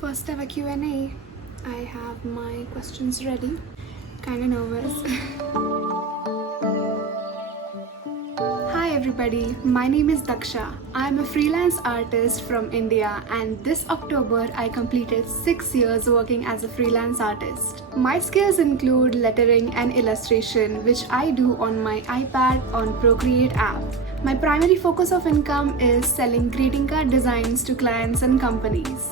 First ever Q&A. I have my questions ready. Kinda nervous. Hi everybody, my name is Daksha. I'm a freelance artist from India and this October I completed 6 years working as a freelance artist. My skills include lettering and illustration, which I do on my iPad on Procreate app. My primary focus of income is selling greeting card designs to clients and companies.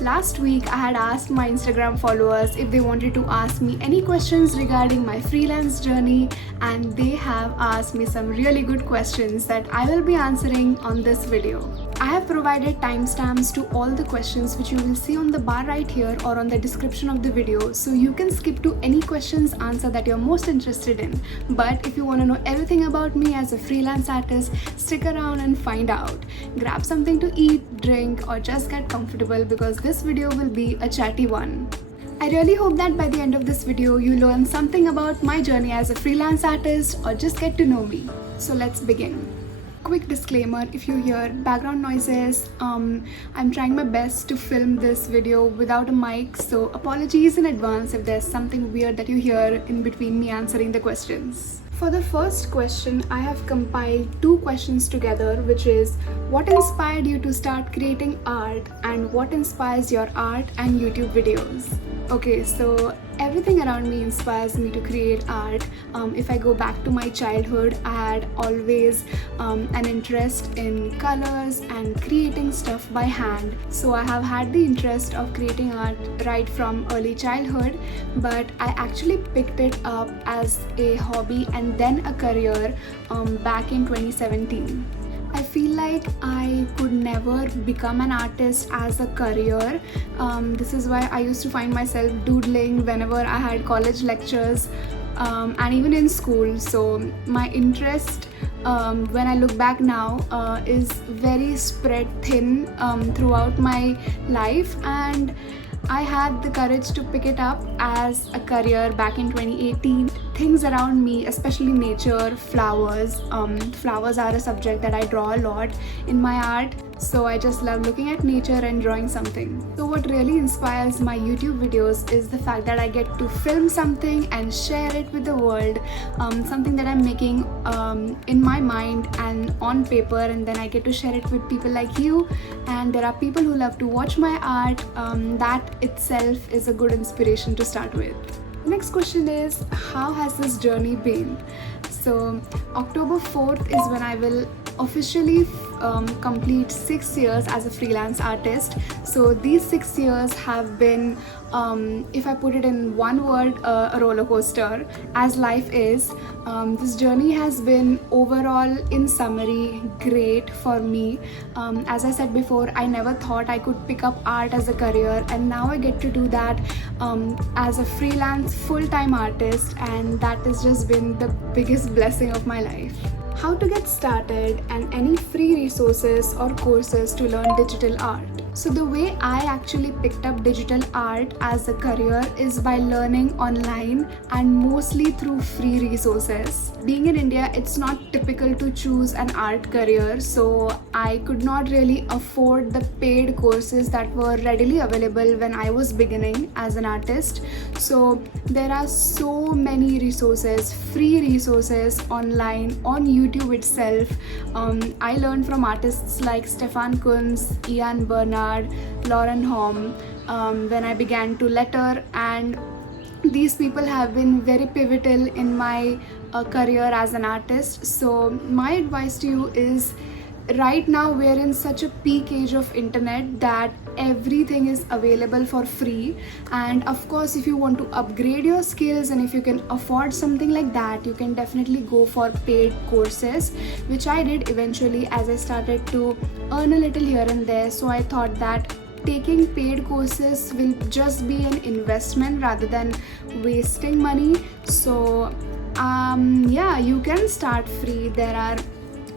Last week, I had asked my Instagram followers if they wanted to ask me any questions regarding my freelance journey, and they have asked me some really good questions that I will be answering on this video. I have provided timestamps to all the questions which you will see on the bar right here or on the description of the video, so you can skip to any questions answer that you're most interested in. But if you want to know everything about me as a freelance artist, stick around and find out. Grab something to eat, drink, or just get comfortable because this video will be a chatty one. I really hope that by the end of this video you learn something about my journey as a freelance artist or just get to know me. So let's begin. Quick disclaimer, if you hear background noises, I'm trying my best to film this video without a mic, so apologies in advance if there's something weird that you hear in between me answering the questions. For the first question, I have compiled 2 questions together, which is what inspired you to start creating art and what inspires your art and YouTube videos? Okay, so everything around me inspires me to create art. If I go back to my childhood, I had always an interest in colors and creating stuff by hand. So I have had the interest of creating art right from early childhood, but I actually picked it up as a hobby and then a career back in 2017. I feel like I could never become an artist as a career. This is why I used to find myself doodling whenever I had college lectures and even in school. So my interest, when I look back now, is very spread thin throughout my life, and I had the courage to pick it up as a career back in 2018. Things around me, especially nature, flowers. Flowers are a subject that I draw a lot in my art. So I just love looking at nature and drawing something. So what really inspires my YouTube videos is the fact that I get to film something and share it with the world. Something that I'm making in my mind and on paper, and then I get to share it with people like you. And there are people who love to watch my art. That itself is a good inspiration to start with. Next question is, how has this journey been? So October 4th is when I will officially complete 6 years as a freelance artist. So these 6 years have been, if I put it in one word, a roller coaster, as life is. This journey has been overall, in summary, great for me. As I said before, I never thought I could pick up art as a career, and now I get to do that as a freelance full-time artist, and that has just been the biggest blessing of my life. How to get started and any free resources or courses to learn digital art. So the way I actually picked up digital art as a career is by learning online and mostly through free resources. Being in India, it's not typical to choose an art career, so I could not really afford the paid courses that were readily available when I was beginning as an artist. So there are so many resources, free resources online on YouTube itself. I learned from artists like Stefan Kunz, Ian Bernard, Lauren Holm when I began to letter, and these people have been very pivotal in my career as an artist. So my advice to you is, right now we're in such a peak age of internet that everything is available for free, and of course if you want to upgrade your skills and if you can afford something like that, you can definitely go for paid courses, which I did eventually as I started to earn a little here and there. So I thought that taking paid courses will just be an investment rather than wasting money. So yeah, you can start free. There are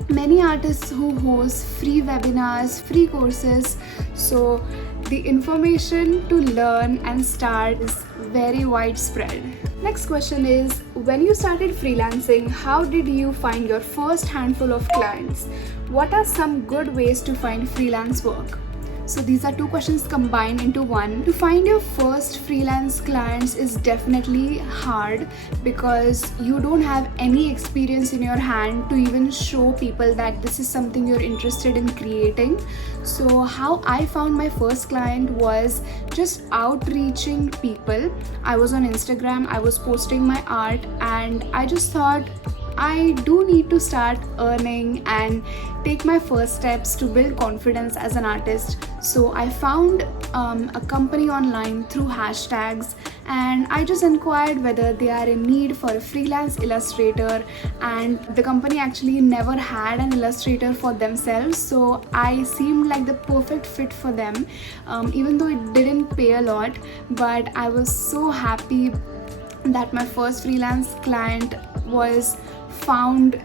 many artists who host free webinars, free courses, so the information to learn and start is very widespread. Next question is, when you started freelancing, how did you find your first handful of clients? What are some good ways to find freelance work? So these are two questions combined into one. To find your first freelance clients is definitely hard because you don't have any experience in your hand to even show people that this is something you're interested in creating. So how I found my first client was just outreaching people. I was on Instagram, I was posting my art, and I just thought I do need to start earning and take my first steps to build confidence as an artist. So I found a company online through hashtags, and I just inquired whether they are in need for a freelance illustrator, and the company actually never had an illustrator for themselves, so I seemed like the perfect fit for them, even though it didn't pay a lot. But I was so happy that my first freelance client was found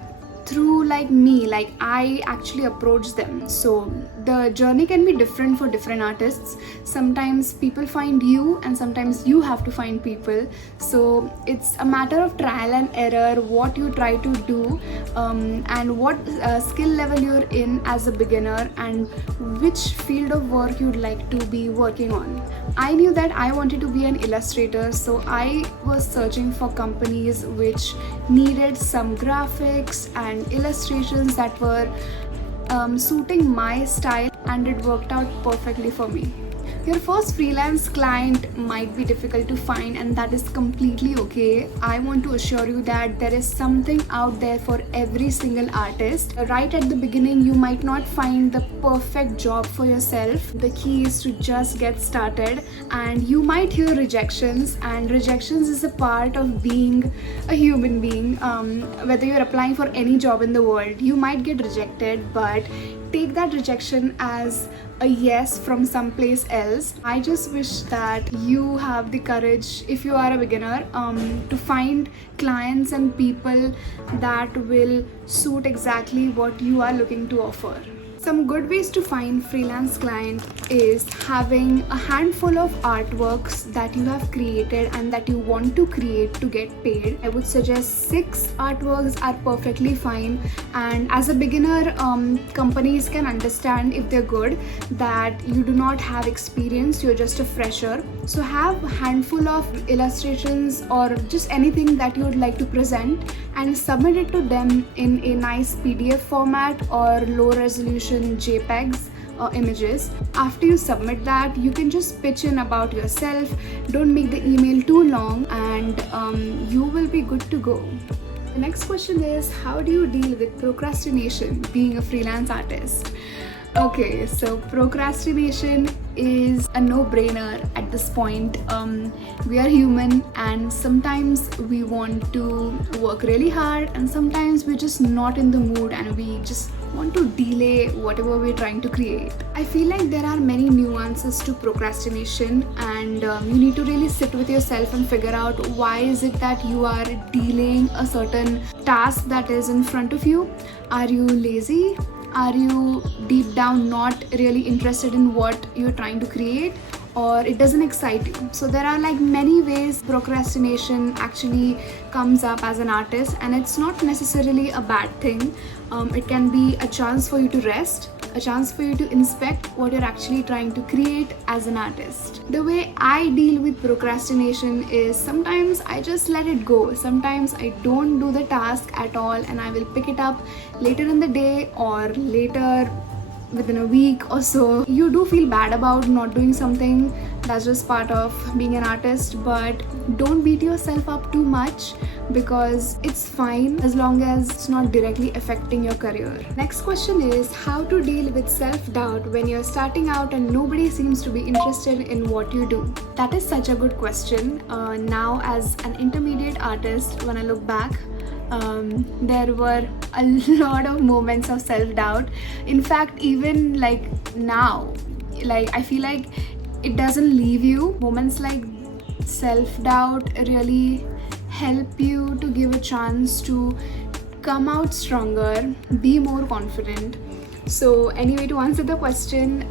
through me, like I actually approached them. So the journey can be different for different artists. Sometimes people find you and sometimes you have to find people. So it's a matter of trial and error, what you try to do, and what skill level you're in as a beginner, and which field of work you'd like to be working on. I knew that I wanted to be an illustrator, so I was searching for companies which needed some graphics and illustrations that were suiting my style, and it worked out perfectly for me. Your first freelance client might be difficult to find, and that is completely okay. I want to assure you that there is something out there for every single artist. Right at the beginning, you might not find the perfect job for yourself. The key is to just get started, and you might hear rejections, and rejections is a part of being a human being. Whether you're applying for any job in the world, you might get rejected, but take that rejection as a yes from someplace else. I just wish that you have the courage, if you are a beginner, to find clients and people that will suit exactly what you are looking to offer. Some good ways to find freelance client is having a handful of artworks that you have created and that you want to create to get paid. I would suggest 6 artworks are perfectly fine, and as a beginner, companies can understand if they're good that you do not have experience, you're just a fresher. So have a handful of illustrations or just anything that you would like to present and submit it to them in a nice PDF format or low resolution JPEGs or images. After you submit that, you can just pitch in about yourself. Don't make the email too long, and you will be good to go. The next question is, how do you deal with procrastination being a freelance artist? Okay, so procrastination is a no-brainer at this point. We are human, and sometimes we want to work really hard, and sometimes we're just not in the mood and we just want to delay whatever we're trying to create. I feel like there are many nuances to procrastination, and you need to really sit with yourself and figure out why is it that you are delaying a certain task that is in front of you. Are you lazy? Are you deep down not really interested in what you're trying to create, or it doesn't excite you? So there are many ways procrastination actually comes up as an artist, and it's not necessarily a bad thing. It can be a chance for you to rest, a chance for you to inspect what you're actually trying to create as an artist. The way I deal with procrastination is sometimes I just let it go. Sometimes I don't do the task at all, and I will pick it up later in the day or later within a week or so. You do feel bad about not doing something. That's just part of being an artist, but don't beat yourself up too much because it's fine as long as it's not directly affecting your career. Next question is how to deal with self-doubt when you're starting out and nobody seems to be interested in what you do. That is such a good question. Now as an intermediate artist, when I look back, there were a lot of moments of self-doubt. In fact, even now, I feel like it doesn't leave you. Moments like self-doubt really help you to give a chance to come out stronger, be more confident. So anyway, to answer the question,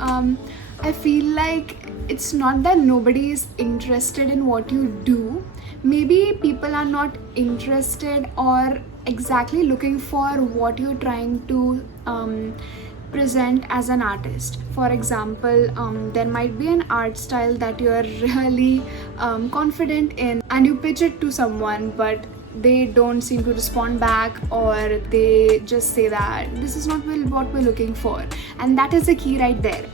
I feel like it's not that nobody is interested in what you do. Maybe people are not interested or exactly looking for what you're trying to present as an artist. For example, there might be an art style that you are really confident in, and you pitch it to someone, but they don't seem to respond back, or they just say that this is not what we're looking for. And that is the key right there.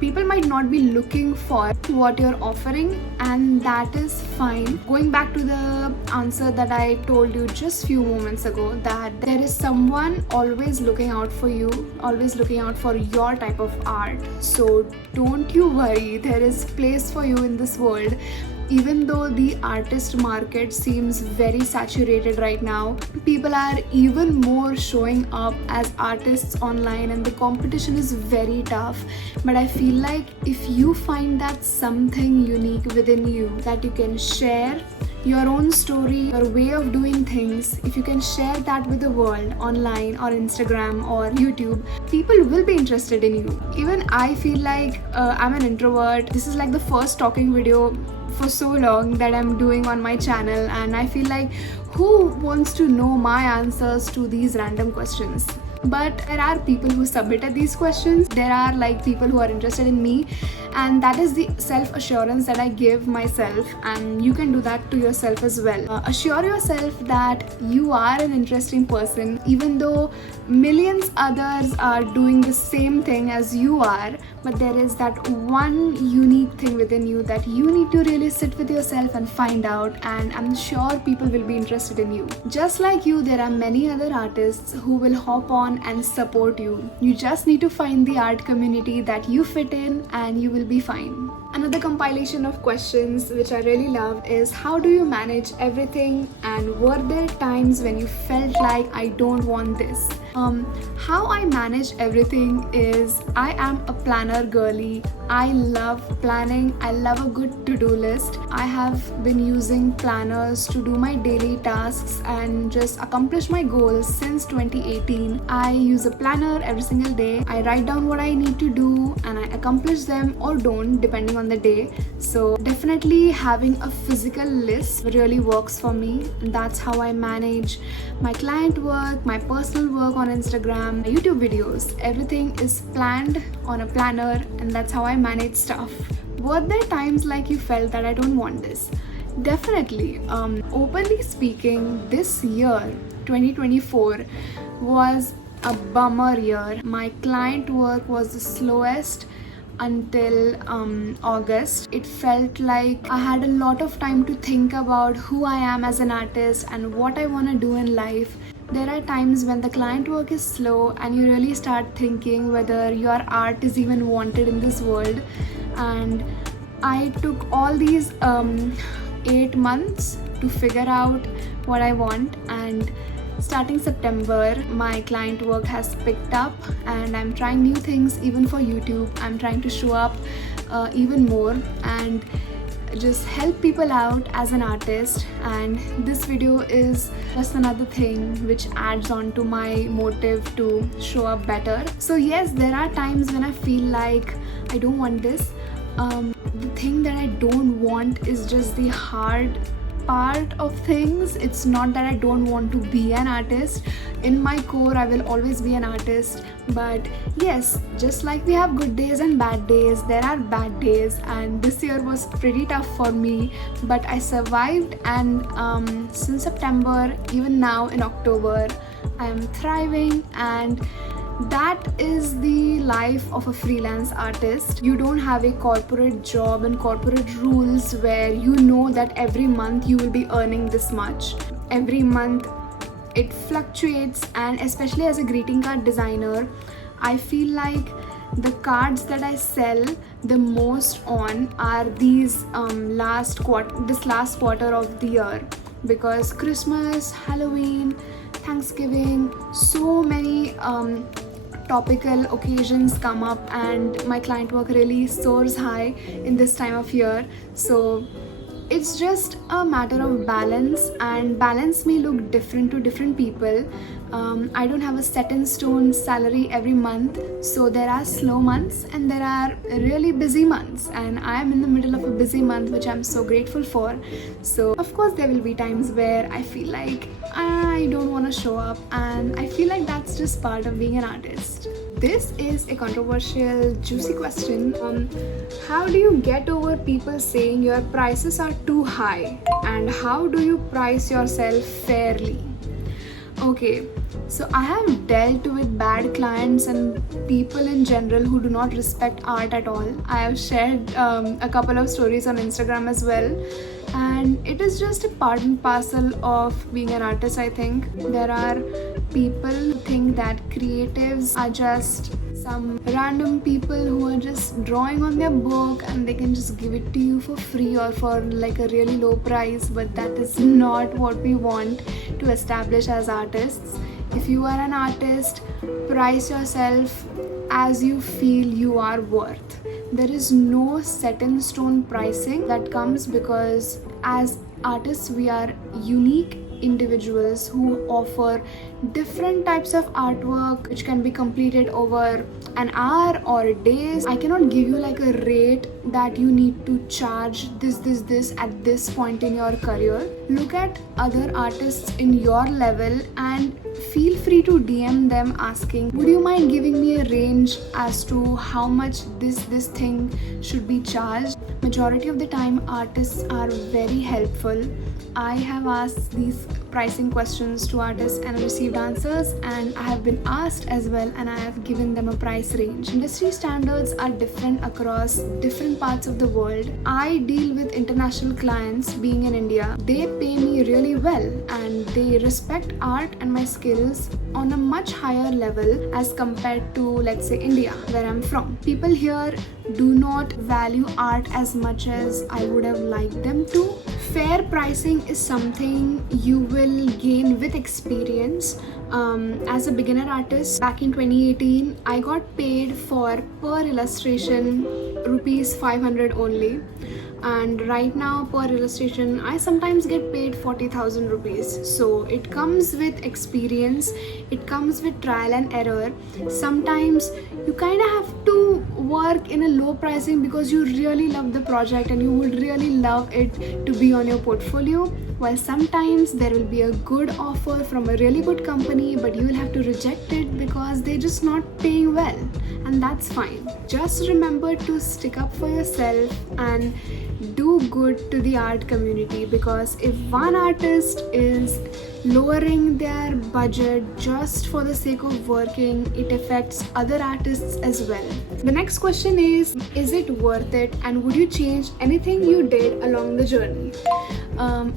People might not be looking for what you're offering, and that is fine. Going back to the answer that I told you just few moments ago, that there is someone always looking out for you, always looking out for your type of art. So don't you worry, there is place for you in this world. Even though the artist market seems very saturated right now, people are even more showing up as artists online, and the competition is very tough. But I feel like if you find that something unique within you that you can share, your own story, your way of doing things, if you can share that with the world online or Instagram or YouTube, people will be interested in you. Even I feel like I'm an introvert. This is like the first talking video for so long that I'm doing on my channel, and I feel like who wants to know my answers to these random questions? But there are people who submitted these questions. There are like people who are interested in me, and that is the self-assurance that I give myself, and you can do that to yourself as well. Assure yourself that you are an interesting person, even though millions others are doing the same thing as you are. But there is that one unique thing within you that you need to really sit with yourself and find out, and I'm sure people will be interested in you. Just like you, there are many other artists who will hop on and support you. You just need to find the art community that you fit in, and you will be fine. Another compilation of questions which I really love is, how do you manage everything, and were there times when you felt like I don't want this? How I manage everything is, I am a planner girly. I love planning. I love a good to-do list. I have been using planners to do my daily tasks and just accomplish my goals since 2018. I use a planner every single day. I write down what I need to do, and I accomplish them or don't depending on the day. So definitely having a physical list really works for me. And that's how I manage my client work, my personal work on Instagram, my YouTube videos. Everything is planned on a planner, and that's how I manage stuff. Were there times like you felt that I don't want this? Definitely. Openly speaking, this year 2024 was a bummer year. My client work was the slowest until August. It felt like I had a lot of time to think about who I am as an artist and what I want to do in life. There are times when the client work is slow and you really start thinking whether your art is even wanted in this world. And I took all these 8 months to figure out what I want, and starting September, my client work has picked up, and I'm trying new things even for YouTube. I'm trying to show up even more and just help people out as an artist, and this video is just another thing which adds on to my motive to show up better. So yes, there are times when I feel like I don't want this. The thing that I don't want is just the hard part of things. It's not that I don't want to be an artist. In my core, I will always be an artist. But yes, just like we have good days and bad days, there are bad days, and this year was pretty tough for me, but I survived. And since September, even now in October, I am thriving, and that is the life of a freelance artist. You don't have a corporate job and corporate rules where you know that every month you will be earning this much. Every month it fluctuates, and especially as a greeting card designer, I feel like the cards that I sell the most on are these last quarter of the year, because Christmas, Halloween, Thanksgiving, so many topical occasions come up, and my client work really soars high in this time of year. So it's just a matter of balance, and balance may look different to different people. I don't have a set in stone salary every month, so there are slow months and there are really busy months, and I am in the middle of a busy month, which I'm so grateful for. So of course there will be times where I feel like I don't want to show up, and I feel like that's just part of being an artist. This is a controversial, juicy question. How do you get over people saying your prices are too high? And how do you price yourself fairly? Okay, so I have dealt with bad clients and people in general who do not respect art at all. I have shared a couple of stories on Instagram as well, and it is just a part and parcel of being an artist. I think there are people who think that creatives are just some random people who are just drawing on their book and they can just give it to you for free or for like a really low price, but that is not what we want to establish as artists. If you are an artist, price yourself as you feel you are worth. There is no set in stone pricing that comes, because as artists we are unique individuals who offer different types of artwork which can be completed over an hour or days. I cannot give you like a rate that you need to charge this at this point in your career. Look at other artists in your level and feel free to DM them asking, would you mind giving me a range as to how much this thing should be charged? Majority of the time artists are very helpful. I have asked these pricing questions to artists and received answers, and I have been asked as well and I have given them a price range. Industry standards are different across different parts of the world. I deal with international clients being in India. They pay me really well and they respect art and my skills on a much higher level as compared to, let's say, India, where I'm from. People here do not value art as much as I would have liked them to. Fair pricing is something you will gain with experience. As a beginner artist back in 2018, I got paid for per illustration rupees 500 only, and right now per illustration I sometimes get paid 40,000 rupees. So it comes with experience, it comes with trial and error. Sometimes you kind of have to work in a low pricing because you really love the project and you would really love it to be on your portfolio, while sometimes there will be a good offer from a really good company but you will have to reject it because they're just not paying well, and that's fine. Just remember to stick up for yourself and do good to the art community, because if one artist is lowering their budget just for the sake of working, it affects other artists as well. The next question is it worth it, and would you change anything you did along the journey?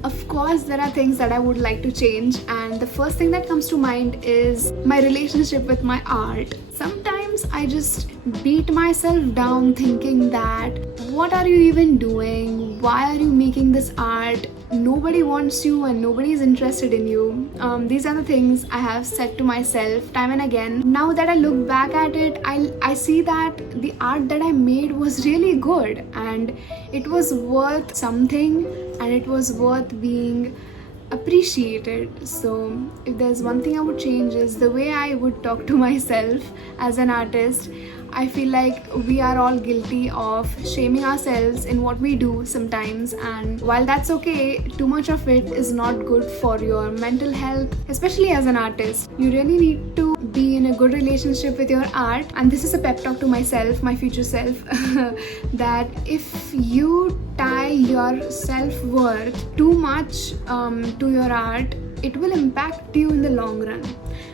Of course there are things that I would like to change, and the first thing that comes to mind is my relationship with my art. Sometimes I just beat myself down thinking that what are you even doing? Why are you making this art? Nobody wants you and nobody is interested in you. These are the things I have said to myself time and again. Now that I look back at it, I see that the art that I made was really good and it was worth something and it was worth being appreciated. So if there's one thing I would change is the way I would talk to myself as an artist. I feel like we are all guilty of shaming ourselves in what we do sometimes, and while that's okay, too much of it is not good for your mental health, especially as an artist. You really need to be in a good relationship with your art, and this is a pep talk to myself, my future self, that if you tie your self-worth too much to your art, it will impact you in the long run.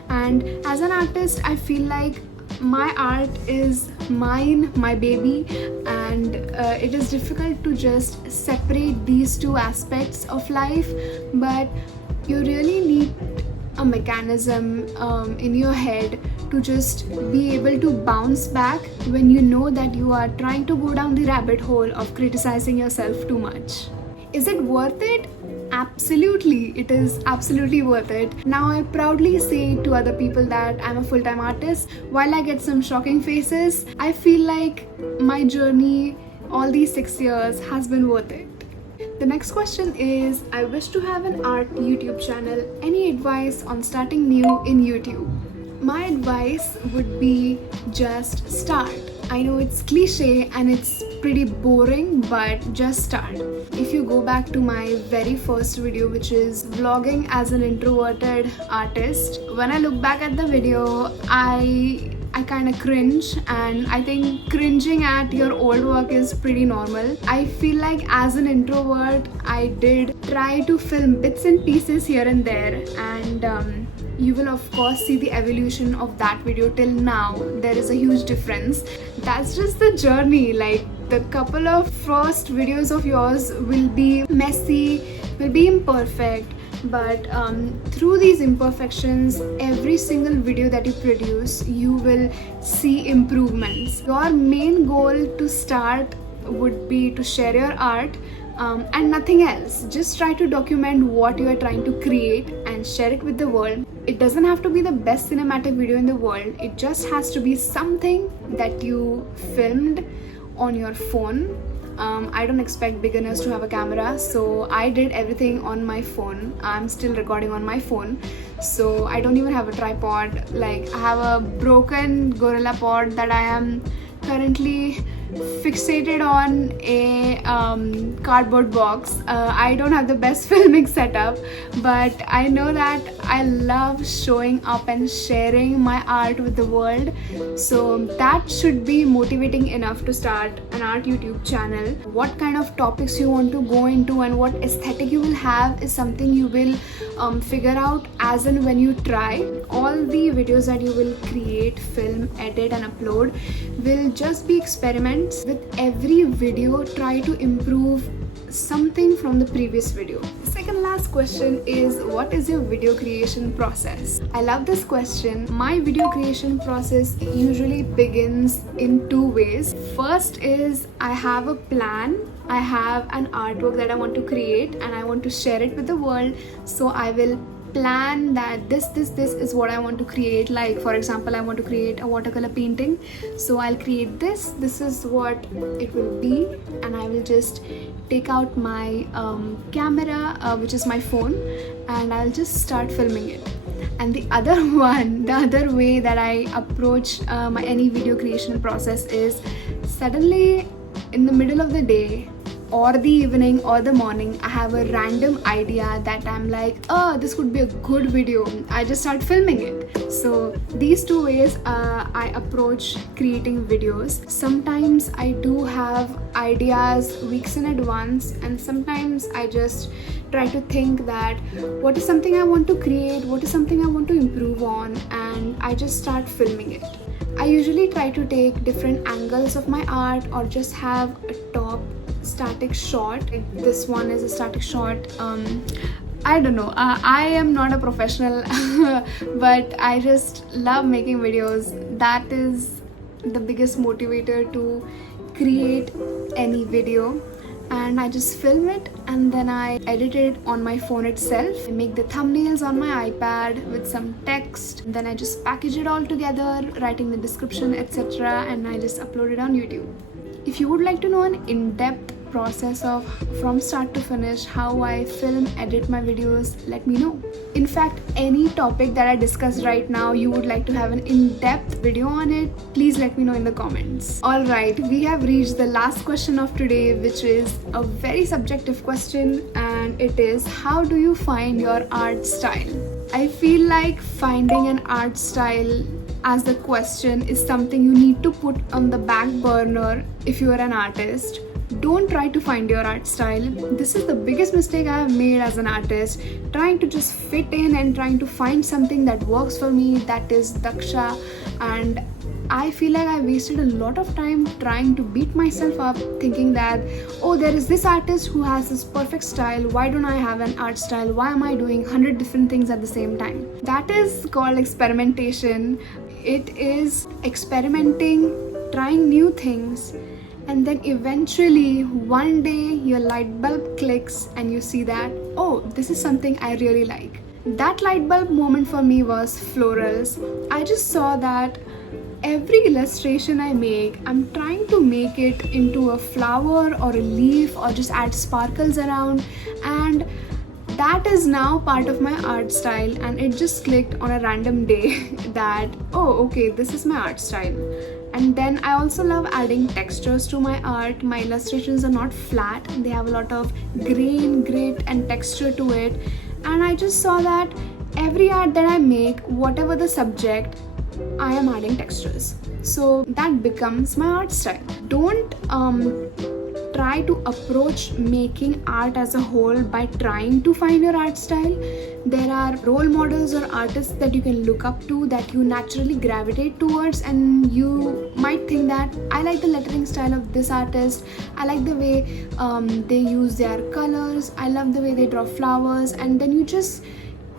And as an artist, I feel like my art is mine, my baby, and it is difficult to just separate these two aspects of life, but you really need a mechanism in your head to just be able to bounce back when you know that you are trying to go down the rabbit hole of criticizing yourself too much. Is it worth it? Absolutely, it is absolutely worth it. Now I proudly say to other people that I'm a full-time artist. While I get some shocking faces, I feel like my journey all these 6 years has been worth it. The next question is, I wish to have an art YouTube channel. Any advice on starting new in YouTube? My advice would be just start. I know it's cliche and it's pretty boring, but just start. If you go back to my very first video, which is vlogging as an introverted artist, when I look back at the video, I I kind of cringe, and I think cringing at your old work is pretty normal. I feel like as an introvert, I did try to film bits and pieces here and there, and you will of course see the evolution of that video till now. There is a huge difference. That's just the journey. Like, the couple of first videos of yours will be messy, will be imperfect, but through these imperfections, every single video that you produce, you will see improvements. Your main goal to start would be to share your art, and nothing else. Just try to document what you are trying to create and share it with the world. It doesn't have to be the best cinematic video in the world. It just has to be something that you filmed on your phone. I don't expect beginners to have a camera, so I did everything on my phone. I'm still recording on my phone, so I don't even have a tripod. Like, I have a broken Gorilla Pod that I am currently fixated on a cardboard box. I don't have the best filming setup, but I know that I love showing up and sharing my art with the world, so that should be motivating enough to start an art YouTube channel. What kind of topics you want to go into and what aesthetic you will have is something you will figure out as and when you try. All the videos that you will create, film, edit and upload will just be experiments. With every video, try to improve something from the previous video. The second last question is, what is your video creation process? I love this question. My video creation process usually begins in two ways. First is, I have a plan. I have an artwork that I want to create and I want to share it with the world, so I will plan that this is what I want to create. Like, for example, I want to create a watercolor painting, so I'll create this is what it will be, and I will just take out my camera, which is my phone, and I'll just start filming it. And the other way that I approach my any video creation process is, suddenly in the middle of the day or the evening or the morning, I have a random idea that I'm like, oh, this could be a good video. I just start filming it. So these two ways I approach creating videos. Sometimes I do have ideas weeks in advance, and sometimes I just try to think that what is something I want to create, what is something I want to improve on, and I just start filming it. I usually try to take different angles of my art, or just have a top static shot. Like, this one is a static shot. I don't know, I am not a professional but I just love making videos. That is the biggest motivator to create any video, and I just film it and then I edit it on my phone itself. I make the thumbnails on my iPad with some text, then I just package it all together, writing the description, etc., and I just upload it on YouTube. If you would like to know an in-depth process of from start to finish how I film, edit my videos, let me know. In fact, any topic that I discussed right now, you would like to have an in-depth video on it, please let me know in the comments. Alright, we have reached the last question of today, which is a very subjective question, and it is, how do you find your art style? I feel like finding an art style as the question is something you need to put on the back burner if you are an artist. Don't try to find your art style. This is the biggest mistake I have made as an artist, trying to just fit in and trying to find something that works for me, that is Daksha, and I feel like I wasted a lot of time trying to beat myself up, thinking that, oh, there is this artist who has this perfect style, why don't I have an art style, why am I doing 100 different things at the same time? That is called experimentation. It is experimenting, trying new things, and then eventually one day your light bulb clicks and you see that, oh, this is something I really like. That light bulb moment for me was florals. I just saw that every illustration I make, I'm trying to make it into a flower or a leaf or just add sparkles around, and that is now part of my art style. And it just clicked on a random day that, oh, okay, this is my art style. And then I also love adding textures to my art. My illustrations are not flat, they have a lot of grain, grit and texture to it. And I just saw that every art that I make, whatever the subject, I am adding textures. So that becomes my art style. Don't try to approach making art as a whole by trying to find your art style. There are role models or artists that you can look up to, that you naturally gravitate towards, and you might think that I like the lettering style of this artist, I like the way they use their colors, I love the way they draw flowers, and then you just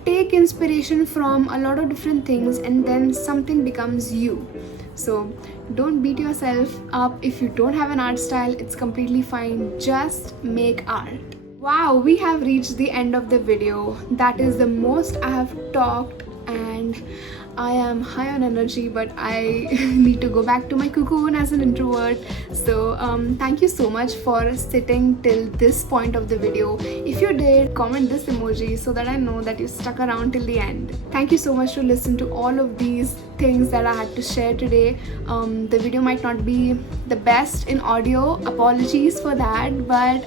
take inspiration from a lot of different things and then something becomes you. So don't beat yourself up if you don't have an art style. It's completely fine. Just make art. Wow, we have reached the end of the video. That is the most I have talked, and I am high on energy, but I need to go back to my cocoon as an introvert. So thank you so much for sitting till this point of the video. If you did, comment this emoji so that I know that you stuck around till the end. Thank you so much to listen to all of these things that I had to share today. The video might not be the best in audio, apologies for that, but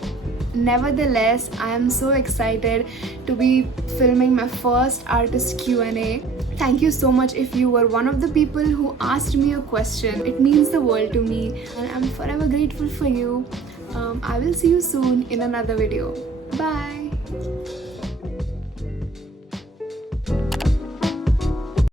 nevertheless I am so excited to be filming my first artist Q&A. Thank you so much if you were one of the people who asked me a question. It means the world to me, and I'm forever grateful for you. I will see you soon in another video. Bye.